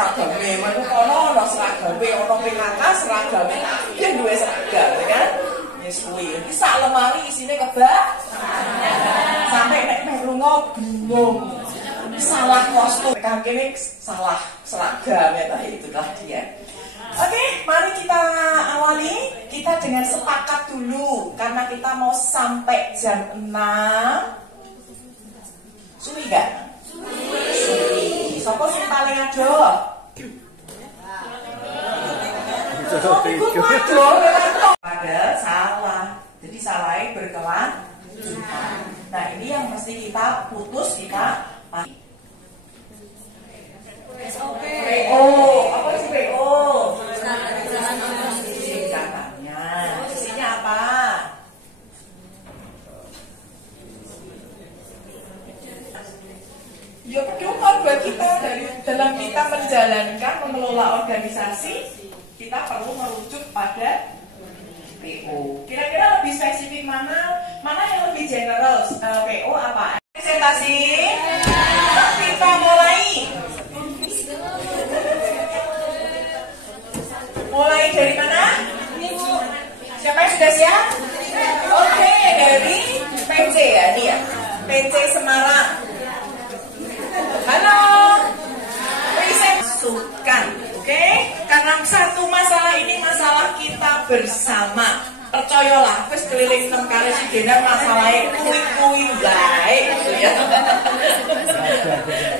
seragame, melu kono ono seragame, ono PKK seragame, kabeh duwe seragam, ya kan? Wis kuwi. Iki sak lemari isine kebak. Sampai nek melu bingung. Salah kostum, kan kene salah seragam ya tadi itulah dia. Oke, mari kita awali. Kita dengan sepakat dulu karena kita mau sampai jam 6. Suwi gak? Suwi. Sopo sing paling ado? Padahal salah. Jadi salahnya berkelanjutan. Nah, ini yang mesti kita putus, kita SOP. PO, apa sih PO? Singkatannya. Isinya apa? Ya pedoman buat kita dalam kita menjalankan, mengelola organisasi, kita perlu merujuk pada PO. Kira-kira lebih spesifik mana yang lebih general? PO apa? Presentasi. Kita mulai. Mulai dari mana? Siapa yang sudah siap? Oke, dari PC ya dia. PC Semarang. Halo. Masukkan, oke? Karena satu masalah ini masalah kita bersama. Percayalah, wis keliling 6 kali si Dena masalahnya kui-kui baik gitu ya.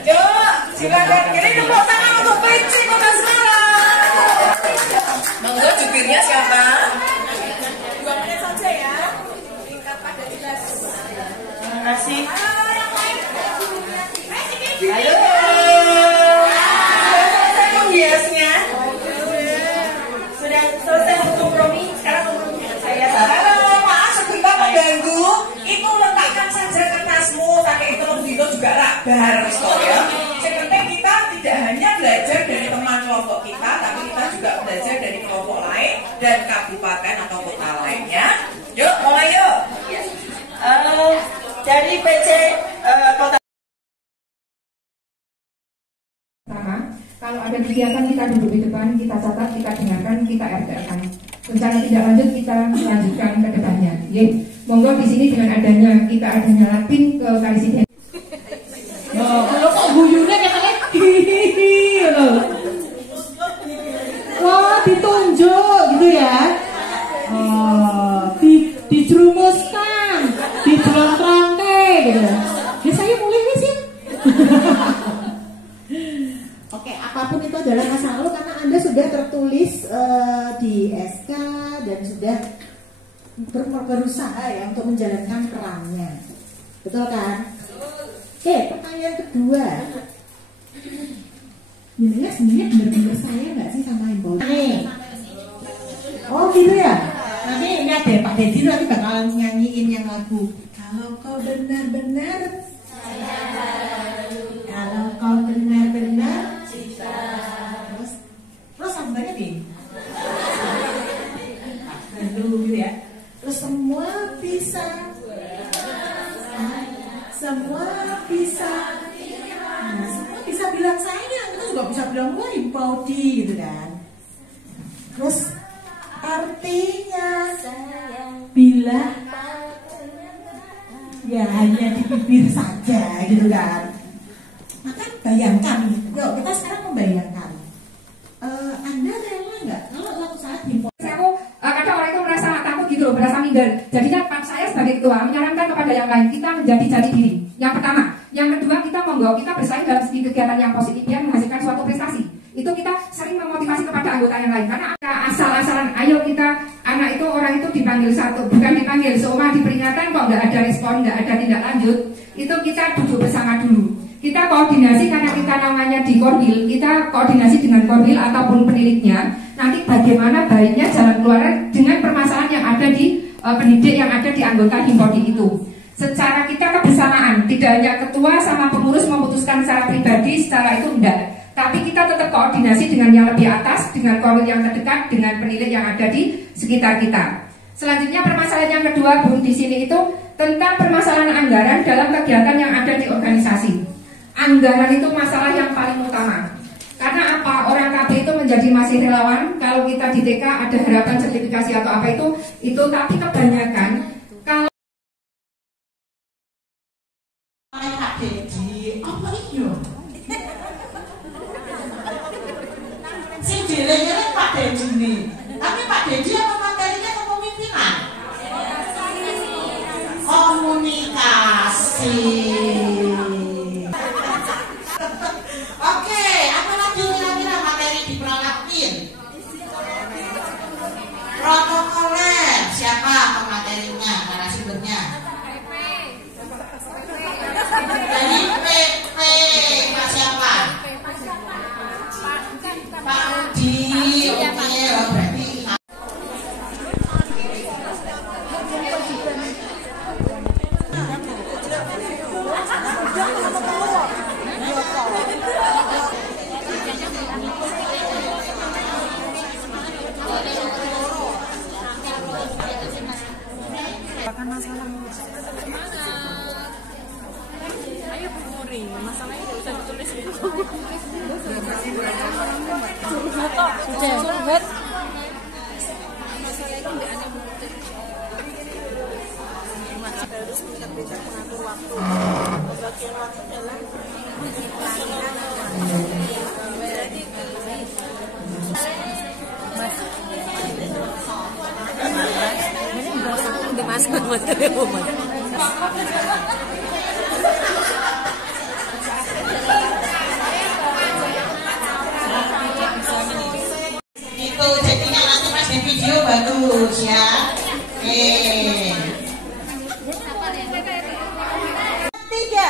Coba silakan kiri tepuk tangan untuk PC Kota Semarang. Monggo jubirnya siapa? 2 menit saja ya. Singkat padat jelas. Terima kasih. Ayo. Sudah selesai menghiasnya? Sudah selesai untuk kompromi? Sekarang kompromi saya. Halo, maaf sebentar mengganggu. Itu letakkan saja kertasmu. Pakai itu dino juga rabar ya. Yang penting kita tidak hanya belajar dari teman kelompok kita, tapi kita juga belajar dari kelompok lain dan kabupaten atau kota lainnya. Yuk, mulai yuk. Dari PC Kota. Kalau ada kegiatan kita duduk di depan, kita catat, kita dengarkan, kita RT-kan. Rencana tidak lanjut kita lanjutkan ke depannya. Monggo di sini dengan adanya kita ada nyalatin ke Karisiden. Kalau kok guyunya katanya hihihi loh. Wah, ditunjuk gitu ya. Dijerumuskan, dijelontrongke gitu. Ya saya mulai sih. Oke, apapun itu adalah masa lalu karena Anda sudah tertulis di SK dan sudah berusaha ya untuk menjalankan perannya. Betul kan? Oke, pertanyaan kedua. Ini sebenarnya benar-benar saya nggak sih sama Ibu? Oh gitu ya? Nanti ini ada Pak Dedi nanti bakal nyanyiin yang lagu. Kalau kau benar-benar kalau kau benar-benar terus sambalnya nih dulu gitu ya. Terus semua bisa semua bisa bilang sayang, kita juga bisa bilang wah Ibu Paudi gitu kan. Terus artinya bila ya hanya di bibir saja gitu kan. Maka bayangkan, yuk kita sekarang membayangkan, Anda rela nggak kalau suatu saat Kadang orang itu merasa takut gitu loh, merasa minder. Jadinya saya sebagai ketua menyarankan kepada yang lain kita menjadi jati diri. Yang pertama, yang kedua kita monggo kita bersaing dalam segi kegiatan yang positif yang menghasilkan suatu prestasi. Itu kita sering memotivasi kepada anggota yang lain karena asal-asalan ayo kita anak itu orang itu dipanggil satu bukan dipanggil seumah diperingatkan kok nggak ada respon nggak ada tindak lanjut itu kita duduk bersama dulu. Kita koordinasi karena kita namanya di Korwil, kita koordinasi dengan Korwil ataupun peniliknya. Nanti bagaimana baiknya jalan keluar dengan permasalahan yang ada di pendidik yang ada di anggota Himpodi itu. Secara kita kebersamaan, tidak hanya ketua sama pengurus memutuskan secara pribadi, secara itu enggak. Tapi kita tetap koordinasi dengan yang lebih atas, dengan Korwil yang terdekat, dengan penilik yang ada di sekitar kita. Selanjutnya permasalahan yang kedua Bu di sini itu tentang permasalahan anggaran dalam kegiatan yang ada di organisasi. Anggaran itu masalah yang paling utama. Karena apa? menjadi masih relawan. Kalau kita di TK ada harapan sertifikasi atau apa itu tapi kebanyakan kalau Pak Dedi, apa iyo? Sing dilengere Pak Dedi nih. Tapi Pak Dedi apa materinya kepemimpinan? Komunikasi. Oke, apa lagi kira-kira materi di pralatin? Protokoler, siapa pematerinya, narasumbernya? Dari PP, Pak siapa? Pak Udi, oke, berarti masalahnya nggak usah ditulis gitu. Sudah. Masalah itu nggak ada muncul. Harus pintar-pintar mengatur waktu. Pembagian waktu dalam dimasukkan materi umat. itu jadinya nanti Mas di video bagus ya. Tiga.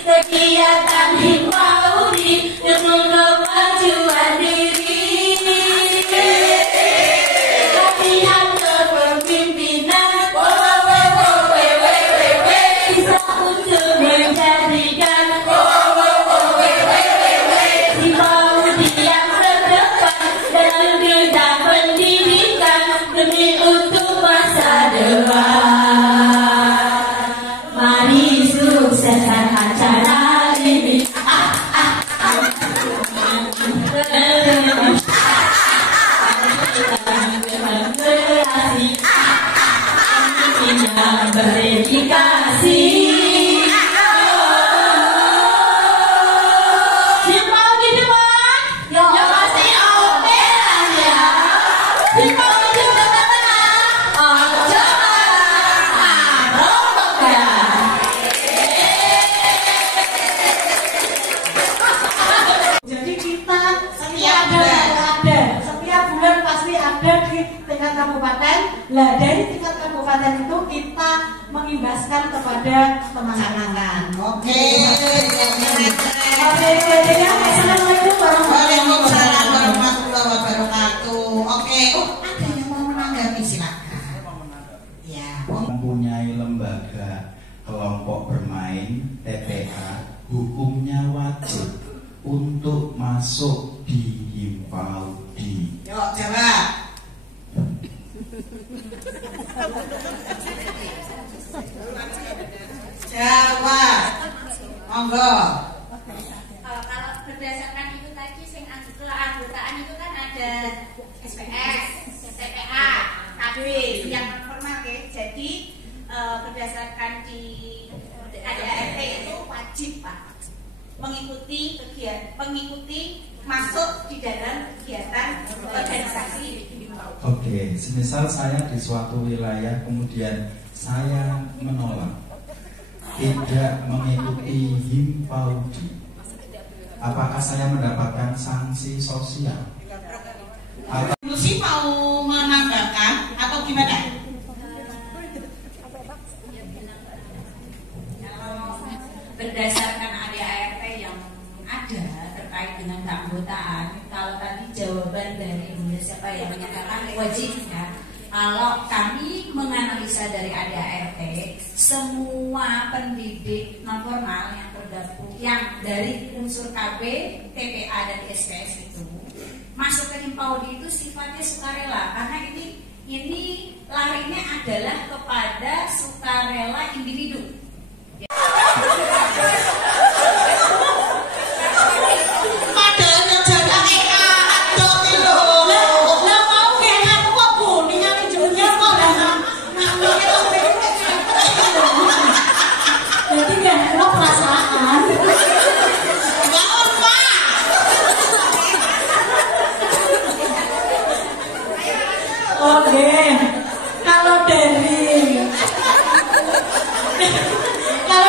Kegiatan Himmaudi demi kemajuan diri, latihan kepemimpinan, bisa untuk menjadikan Himmaudi yang terdepan dalam bidang pendidikan demi untuk masa depan. Mari sukseskan acara ini. Berdedikasi. Simpel di depan, yang pasti oke ya. Simpel di tengah-tengah, ojo marah, ya. Jadi kita setiap bulan pasti ada di tingkat kabupaten. Lah dari tingkat kabupaten itu kita mengimbaskan kepada teman-teman. Oke. Assalamualaikum warahmatullahi wabarakatuh. Oke. Oh, ada yang mau menanggapi, silakan. Ya. Mempunyai lembaga kelompok bermain TPA, hukumnya wajib untuk masuk di Himmaudi. Yuk, jawab. Jawab. Monggo. Kalau berdasarkan itu tadi keanggotaan itu kan ada SPS, TPA, KB yang non formal ya. Jadi berdasarkan di ADART itu wajib Pak mengikuti masuk di dalam kegiatan organisasi. Oke, semisal saya di suatu wilayah kemudian saya menolak tidak mengikuti himpaudi, apakah saya mendapatkan sanksi sosial? Lu sih mau menambahkan atau gimana? Berdasarkan ADART yang ada terkait dengan keanggotaan, kalau tadi jawaban dari Indonesia siapa yang menyatakan wajib ya. Kalau kami menganalisa dari ADART, semua pendidik non formal yang tergabung yang dari unsur KB, TPA dan SPS itu masuk ke himpaudi itu sifatnya sukarela, karena ini larinya adalah kepada sukarela individu. Padahal jaga EA atau itu lah mau kayak aku kok bunyi nyari jumnya kok Jadi nggak ada perasaan. nggak apa. Oke, kalau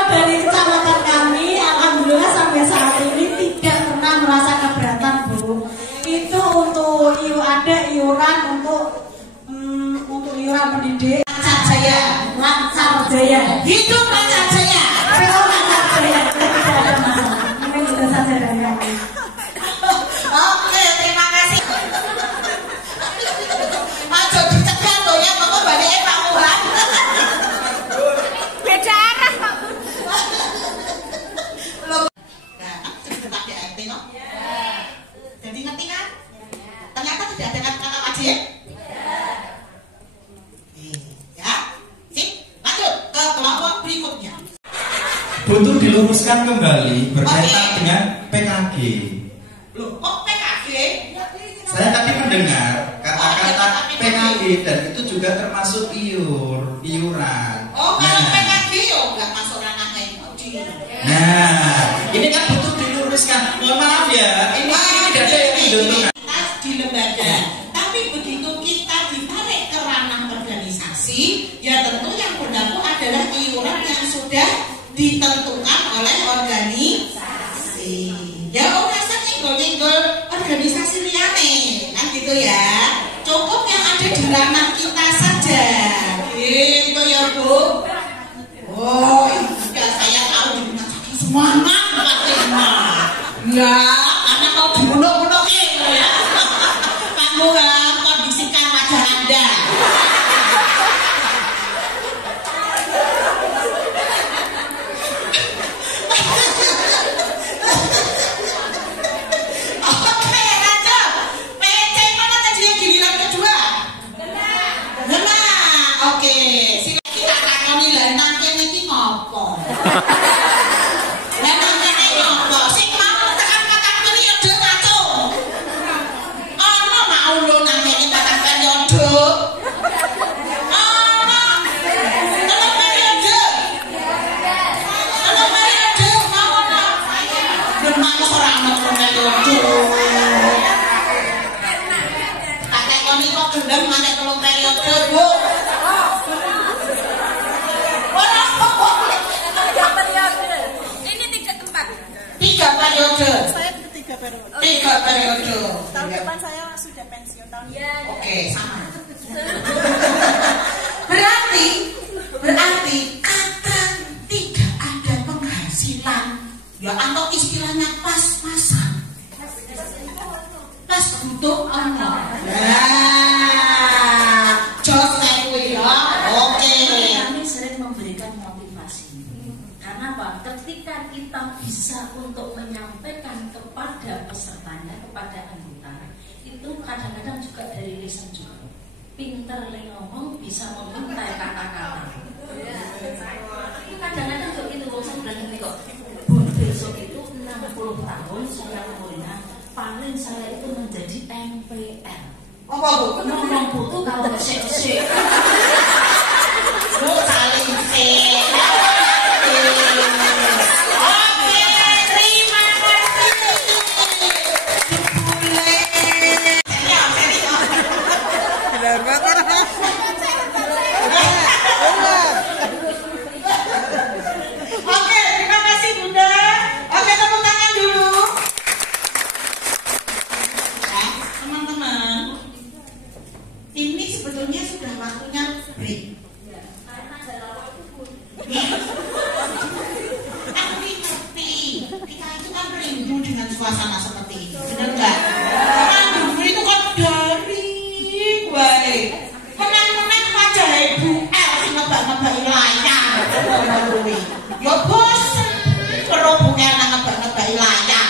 dari kecamatan kami, alhamdulillah sampai saat ini tidak pernah merasa keberatan Bu. Itu untuk ada iuran untuk iuran pendidik. Lancar Jaya. Hidup Lancar Jaya. Lancar Jaya. Tidak ada masalah. Ini sudah saja dari kami. Oke, terima kasih. Aja dicegah tuh ya, mama balik Pak Wuhan. Beda arah Pak. Nah, cerita pakai ADART kok. Jadi ngerti kan? Ternyata tidak ada kata wajib. Ya, sip. Lanjut ke kelompok berikutnya. Butuh diluruskan kembali berkaitan dengan PKG. Loh, kok PKG? Saya tadi mendengar kata-kata PKG dan itu juga termasuk iuran. Oh, kalau PKG yo nggak masuk ranah himpaudi. Nah, ini kan butuh diluruskan. Mohon maaf ya, ini tidak ada yang diuntungkan. Di lembaga. Tapi begitu kita ditarik ke ranah organisasi, ya tentu yang berlaku adalah iuran yang sudah ditentukan oleh organisasi. Ya orangnya nyenggol-nyenggol organisasi liane, kan gitu ya. Cukup yang ada di ranah kita saja. Gitu ya Bu. Oh iya, saya tahu di rumah sakit semangat Pak Tirma. Ya, karena kau dibunuh-bunuh ya. Kamu kondisikan wajah Anda. Oke, lanjut. PC mana tadi yang giliran kedua? Nah, oke. Silakan kita takoni lah nang kene iki ngopo. Lah nang kene ngopo? Sing mau tekan patang periode macung. Ono mau lho nang kene patang periode. Ono. Telung periode. Telung periode mau ono. Memang ora ono telung periode. Tak takoni kok gendeng maneh telung periode, Bu. Ini 3 tempat. 3 periode. Saya 3 periode. 3 periode. Tahun depan saya sudah pensiun tahun ini. Oke, sama. Berarti akan tidak ada penghasilan. Ya atau istilahnya pas-pasan. Pas untuk Allah. Nah, jos kuwi ya. Oke. Kami sering memberikan motivasi. Karena apa? Ketika kita bisa untuk menyampaikan kepada pesertanya, kepada anggota, itu kadang-kadang juga dari lisan juga. pinter ngomong bisa mengintai kata-kata. Kadang-kadang kok itu saya bilang gini kok, besok itu 60 tahun saya umurnya, paling saya itu menjadi MPR. Apa Bu? Ngomong butuh kalau kesek-kesek. Bu saling sih. Oke, terima kasih. Benar banget. Oke, terima kasih Bunda. Oke, tepuk tangan dulu. Ya, teman-teman, ini sebetulnya sudah waktunya break. Aku ngerti, kita itu kan rindu dengan suasana seperti ini, benar nggak? Kan dulu itu kan daring, baik. Menang-menang aja Ibu El sing ngebak-ngebaki layar. Ya bosen karo Bu El ngebak-ngebaki layar.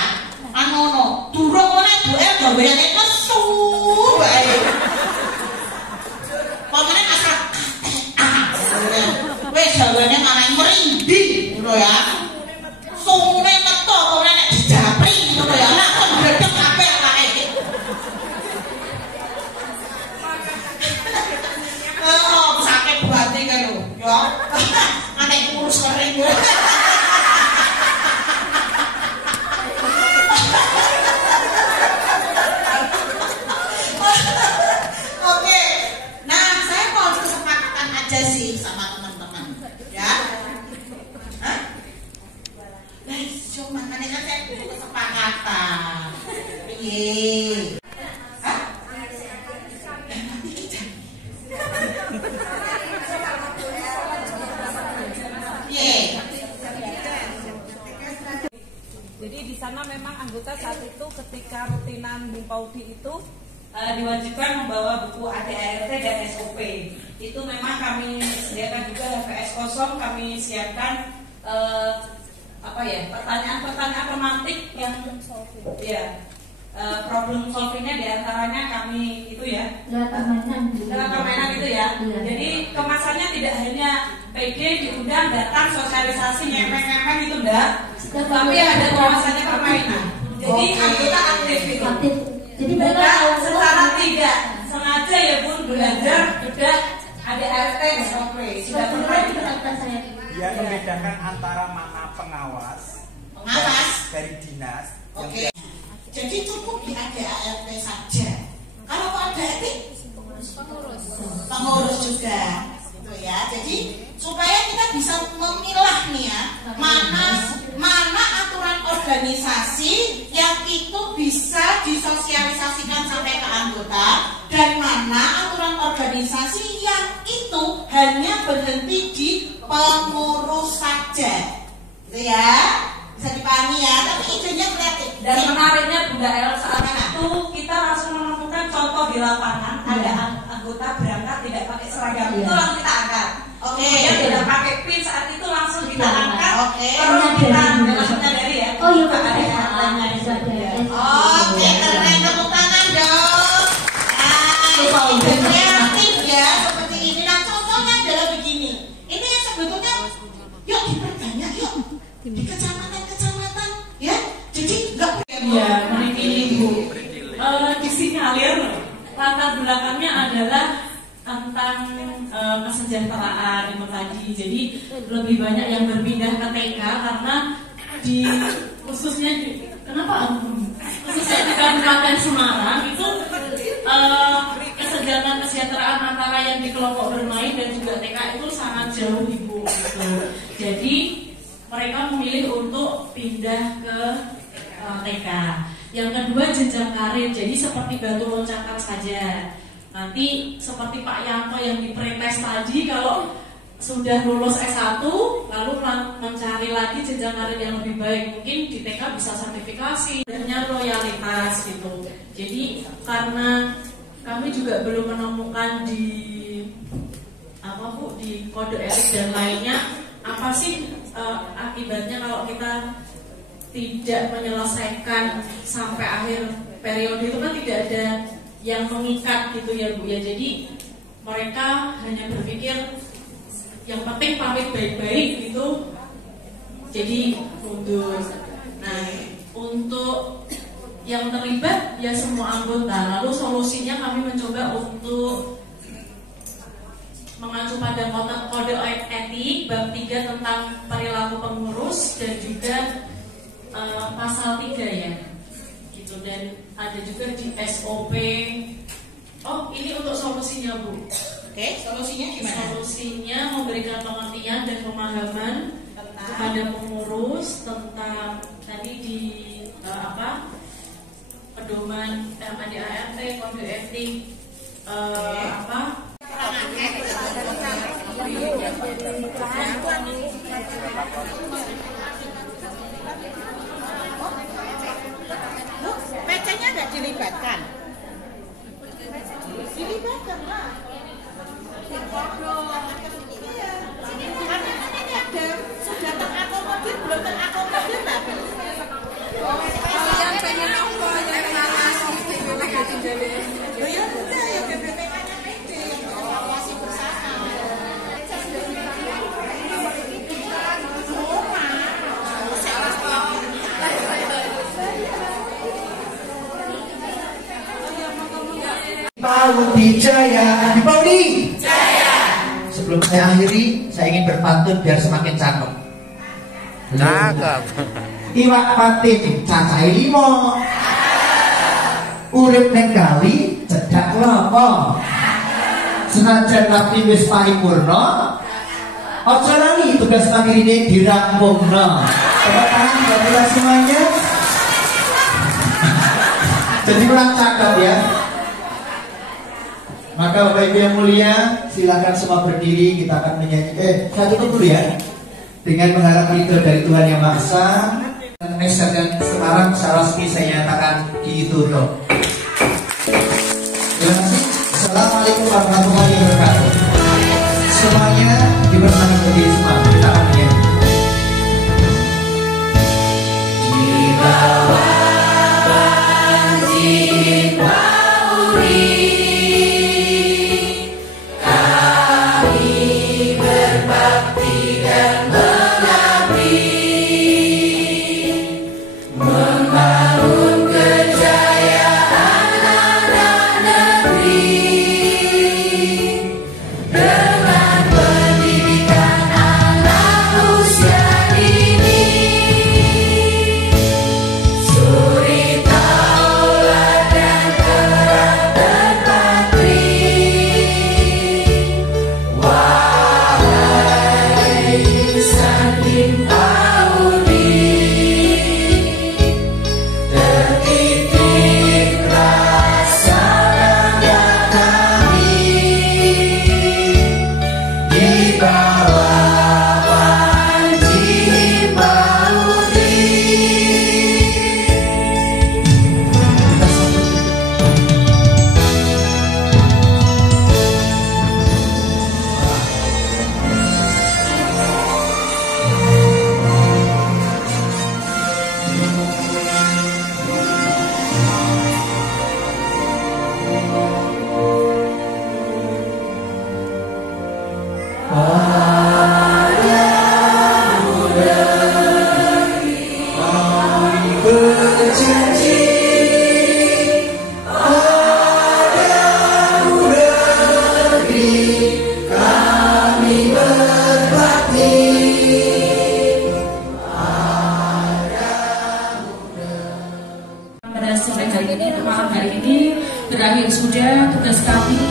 Anono, durung oleh Bu El gaweane nesu baik. Pamane asal wis gaweane malah merinding ngono ya. Sungune metu ora nek dijapri ngono ya. Langsung gredeg kabeh awake. Oh, sakit hati kan lho. Ya. Nek kurus kering. Oke. Nah, saya mau kesepakatan aja sih sama teman-teman. Ya. Hah? Nah, cuma kan saya butuh kesepakatan. Piye? Hah? Nanti kita. Jadi di sana memang anggota saat itu ketika rutinan Bung Paudi itu diwajibkan membawa buku ADART dan SOP. Itu memang kami sediakan juga HVS kosong, kami siapkan pertanyaan-pertanyaan tematik yang problem solvingnya diantaranya kami itu ya permainan itu ya. Jadi kemasannya tidak hanya PD diundang datang sosialisasi nyempeng-nyempeng itu enggak, tapi ada kemasannya permainan. Jadi anggota aktif itu. Jadi bukan secara tidak sengaja ya Bun belajar sudah ada ART SOP sudah pernah diterapkan saya. Dia membedakan antara mana pengawas dari dinas. Oke. Jadi cukup di ART saja. Kalau ada pengurus juga, gitu ya. Jadi supaya kita bisa memilah nih ya, mana aturan organisasi yang itu bisa disosialisasikan sampai ke anggota dan mana aturan organisasi yang itu hanya berhenti di pengurus saja, gitu ya. Bisa dipahami ya, tapi idenya kreatif. Dan menariknya Bunda El saat itu kita langsung menemukan contoh di lapangan ada anggota berangkat tidak pakai seragam itu langsung kita angkat. Oke. Yang tidak pakai pin saat itu langsung kita angkat. Oke. Terus kita langsung dari ya. Oh iya Pak ada Oke, keren, tepuk tangan dong. Nah, ide kreatif ya seperti ini. Nah, contohnya adalah begini. Ini yang sebetulnya yuk diperbanyak yuk di kecamatan-kecamatan ya. Jadi enggak ya ini Bu. Disinyalir latar belakangnya adalah tentang kesejahteraan itu tadi. Jadi lebih banyak yang berpindah ke TK karena di khususnya di Kabupaten Semarang itu kesejahteraan antara yang di kelompok bermain dan juga TK itu sangat jauh Ibu gitu. Jadi mereka memilih untuk pindah ke TK. Yang kedua jenjang karir, jadi seperti batu loncatan saja. Nanti seperti Pak Yanto yang di pretest tadi, kalau sudah lulus S1 lalu mencari lagi jenjang karir yang lebih baik, mungkin di TK bisa sertifikasi, hanya loyalitas gitu. Jadi karena kami juga belum menemukan di di kode etik dan lainnya apa sih akibatnya kalau kita tidak menyelesaikan sampai akhir periode itu kan tidak ada yang mengikat gitu ya Bu ya. Jadi mereka hanya berpikir yang penting pamit baik-baik itu jadi mundur. Nah, untuk yang terlibat ya semua anggota. Lalu solusinya kami mencoba untuk mengacu pada kode etik bab 3 tentang perilaku pengurus dan juga pasal 3 ya. Gitu, dan ada juga di SOP. Oh, ini untuk solusinya, Bu. Oke, solusinya gimana? Solusinya memberikan pengertian dan pemahaman kepada pengurus tentang tadi di pedoman ADART, kode etik PC-nya nggak dilibatkan? Dilibatkan lah. Karena kan ini ada sudah terakomodir, belum terakomodir lah. Yang pengen apa yang pengen Oh ya udah ya BPPK aja yang evaluasi bersama. Paudi Jaya, di Paudi Jaya. Sebelum saya akhiri, saya ingin berpantun biar semakin cakep. Cakep. Iwak patin cacai limo, urip neng kali cedak lopo, senajan rapi wis paripurna, ojo lali tugas akhirine dirampungno. Tepuk tangan buat kita semuanya. Jadi kurang cakep ya. Maka Bapak Ibu yang mulia, silakan semua berdiri, kita akan menyanyi. Saya tutup dulu ya. Dengan mengharap ridho dari Tuhan Yang Maha Esa. Dan sekarang secara resmi saya nyatakan ditutup. Terima kasih. Assalamualaikum warahmatullahi wabarakatuh. Semuanya dipersilakan berdiri semua. Kita akan menyanyi. Di bawah banjir Pauri, malam hari ini berakhir sudah tugas kami